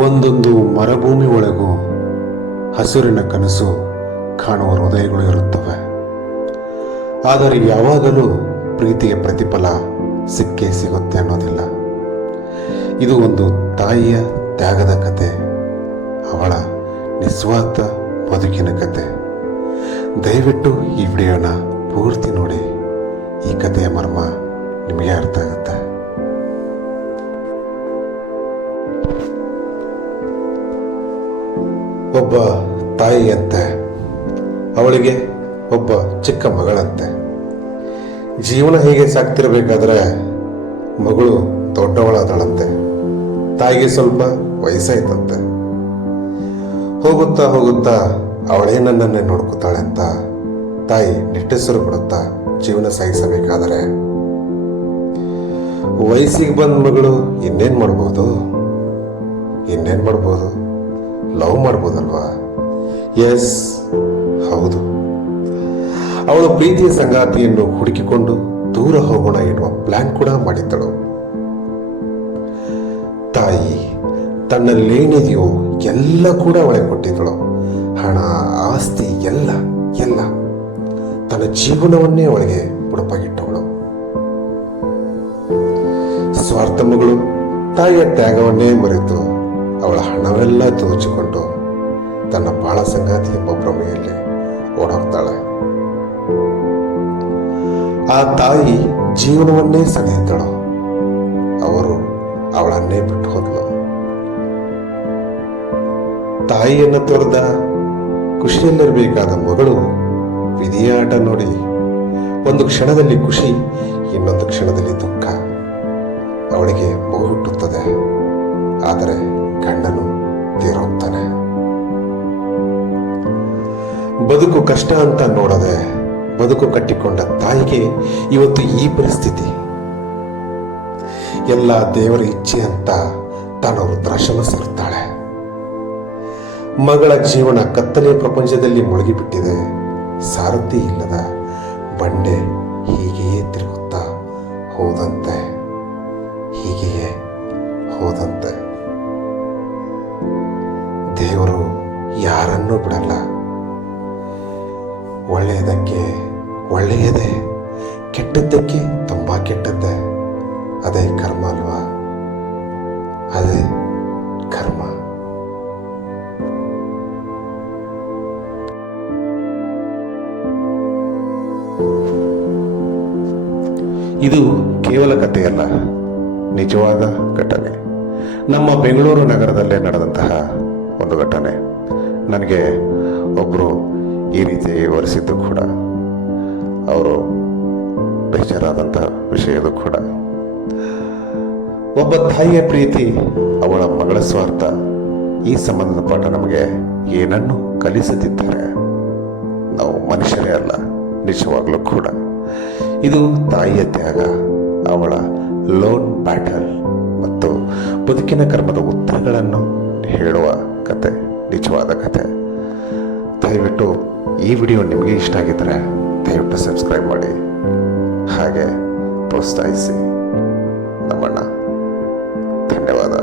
ಒಂದೊಂದು ಮರುಭೂಮಿ ಒಳಗೂ ಹಸಿರಿನ ಕನಸು ಕಾಣುವ ಹೃದಯಗಳು ಇರುತ್ತವೆ. ಆದರೆ ಯಾವಾಗಲೂ ಪ್ರೀತಿಗೆ ಪ್ರತಿಫಲ ಸಿಕ್ಕೇ ಸಿಗುತ್ತೆ ಅನ್ನೋದಿಲ್ಲ. ಇದು ಒಂದು ತಾಯಿಯ ತ್ಯಾಗದ ಕತೆ, ಅವಳ ನಿಸ್ವಾರ್ಥ ಬದುಕಿನ ಕತೆ. ದಯವಿಟ್ಟು ಈ ವಿಡಿಯೋನ ಪೂರ್ತಿ ನೋಡಿ, ಈ ಕಥೆಯ ಮರ್ಮ ನಿಮಗೆ ಅರ್ಥ ಆಗುತ್ತೆ. ಒಬ್ಬ ತಾಯಿಯಂತೆ, ಅವಳಿಗೆ ಒಬ್ಬ ಚಿಕ್ಕ ಮಗಳಂತೆ. ಜೀವನ ಹೀಗೆ ಸಾಕ್ತಿರಬೇಕಾದ್ರೆ ಮಗಳು ದೊಡ್ಡವಳಾದಳಂತೆ. ತಾಯಿಗೆ ಸ್ವಲ್ಪ ವಯಸ್ಸಾಯ್ತಂತೆ. ಹೋಗುತ್ತಾ ಹೋಗುತ್ತಾ ಅವಳೇ ನನ್ನನ್ನೇ ನೋಡ್ಕೊತಾಳೆ ಅಂತ ತಾಯಿ ನಿಟ್ಟುಸಿರು ಬಿಡುತ್ತಾ ಜೀವನ ಸಾಗಿಸಬೇಕಾದರೆ, ವಯಸ್ಸಿಗೆ ಬಂದ ಮಗಳು ಇನ್ನೇನು ಮಾಡ್ಬೋದು? ಲವ್ ಮಾಡ್ಬೋದಲ್ವಾ? ಎಸ್, ಹೌದು. ಅವಳು ಪ್ರೀತಿಯ ಸಂಗಾತಿಯನ್ನು ಹುಡುಕಿಕೊಂಡು ದೂರ ಹೋಗೋಣ ಎನ್ನುವ ಪ್ಲಾನ್ ಕೂಡ ಮಾಡಿದ್ದಳು. ತಾಯಿ ತನ್ನಲ್ಲೇನಿದೆಯೋ ಎಲ್ಲ ಕೂಡ ಅವಳಿಗೆ ಕೊಟ್ಟಿದ್ದಳು. ಹಣ, ಆಸ್ತಿ, ಎಲ್ಲ ತನ್ನ ಜೀವನವನ್ನೇ ಅವಳಿಗೆ ಮುಡುಪಾಗಿಟ್ಟವಳು. ಸ್ವಾರ್ಥ ಮಗಳು ತಾಯಿಯ ತ್ಯಾಗವನ್ನೇ ಮರೆತು ಅವಳ ಹಣವೆಲ್ಲ ದೋಚಿಕೊಂಡು ತನ್ನ ಬಾಳ ಸಂಗಾತಿ ಎಂಬ ಭ್ರಮೆಯಲ್ಲಿ ಓಡೋಗ್ತಾಳೆ. ಆ ತಾಯಿ ಜೀವನವನ್ನೇ ಸೆಳೆದಿದ್ದಳು. ಅವರು ಅವಳನ್ನೇ ಬಿಟ್ಟು ಹೋದ್ಲು. ತಾಯಿಯನ್ನು ತೊರೆದ ಖುಷಿಯಲ್ಲಿರಬೇಕಾದ ಮಗಳು ವಿಧಿಯ ಆಟ ನೋಡಿ ಒಂದು ಕ್ಷಣದಲ್ಲಿ ಖುಷಿ, ಇನ್ನೊಂದು ಕ್ಷಣದಲ್ಲಿ ದುಃಖ. ಅವಳಿಗೆ ಮಗು ಹುಟ್ಟುತ್ತದೆ, ಆದರೆ ಗಂಡನು ತೀರೋಗ್ತಾನೆ. ಬದುಕು ಕಷ್ಟ ಅಂತ ನೋಡದೆ ಬದುಕು ಕಟ್ಟಿಕೊಂಡ ತಾಯಿಗೆ ಇವತ್ತು ಈ ಪರಿಸ್ಥಿತಿ. ಎಲ್ಲ ದೇವರ ಇಚ್ಛೆ ಅಂತ ತಾನು ವೃದ್ಧಾಶ್ರಮ ಸೇರುತ್ತಾಳೆ. ಮಗಳ ಜೀವನ ಕತ್ತಲೆಯ ಪ್ರಪಂಚದಲ್ಲಿ ಮುಳುಗಿಬಿಟ್ಟಿದೆ. ಸಾರಥಿ ಇಲ್ಲದ ಬಂಡೆ ಹೀಗೆಯೇ ತಿರುಗುತ್ತಾ ಹೋದಂತೆ. ದೇವರು ಯಾರನ್ನೂ ಬಿಡಲ್ಲ. ಒಳ್ಳೆಯದಕ್ಕೆ ಒಳ್ಳೆಯದೇ, ಕೆಟ್ಟದ್ದಕ್ಕೆ ತುಂಬಾ ಕೆಟ್ಟದ್ದೇ. ಅದೇ ಕರ್ಮ ಅಲ್ವಾ? ಅದೇ ಕರ್ಮ. ಇದು ಕೇವಲ ಕಥೆಯಲ್ಲ, ನಿಜವಾದ ಘಟನೆ. ನಮ್ಮ ಬೆಂಗಳೂರು ನಗರದಲ್ಲೇ ನಡೆದಂತಹ ಒಂದು ಘಟನೆ. ನನಗೆ ಒಬ್ಬರು ಈ ರೀತಿ ವಿವರಿಸಿದ್ದು ಕೂಡ, ಅವರು ಬೇಜಾರಾದಂತಹ ವಿಷಯದು ಕೂಡ. ಒಬ್ಬ ತಾಯಿಯ ಪ್ರೀತಿ, ಅವಳ ಮಗಳ ಸ್ವಾರ್ಥ, ಈ ಸಂಬಂಧದ ಪಾಠ ನಮಗೆ ಏನನ್ನು ಕಲಿಸುತ್ತಿದ್ದಾರೆ. ನಾವು ಮನುಷ್ಯರೇ ಅಲ್ಲ, ನಿಜವಾಗ್ಲೂ ಕೂಡ. ಇದು ತಾಯಿಯ ತ್ಯಾಗ, ಅವಳ ಲೋನ್ ಬ್ಯಾಟಲ್ ಮತ್ತು ಬದುಕಿನ ಕರ್ಮದ ಉತ್ತರಗಳನ್ನು ಹೇಳುವ ಕತೆ, ನಿಜವಾದ ಕತೆ. ದಯವಿಟ್ಟು ಈ ವಿಡಿಯೋ ನಿಮಗೆ ಇಷ್ಟ ಆಗಿದ್ದರೆ ದಯವಿಟ್ಟು ಸಬ್ಸ್ಕ್ರೈಬ್ ಮಾಡಿ, ಹಾಗೆ ಪ್ರೋತ್ಸಾಹಿಸಿ ನಮ್ಮಣ್ಣ. ಧನ್ಯವಾದ.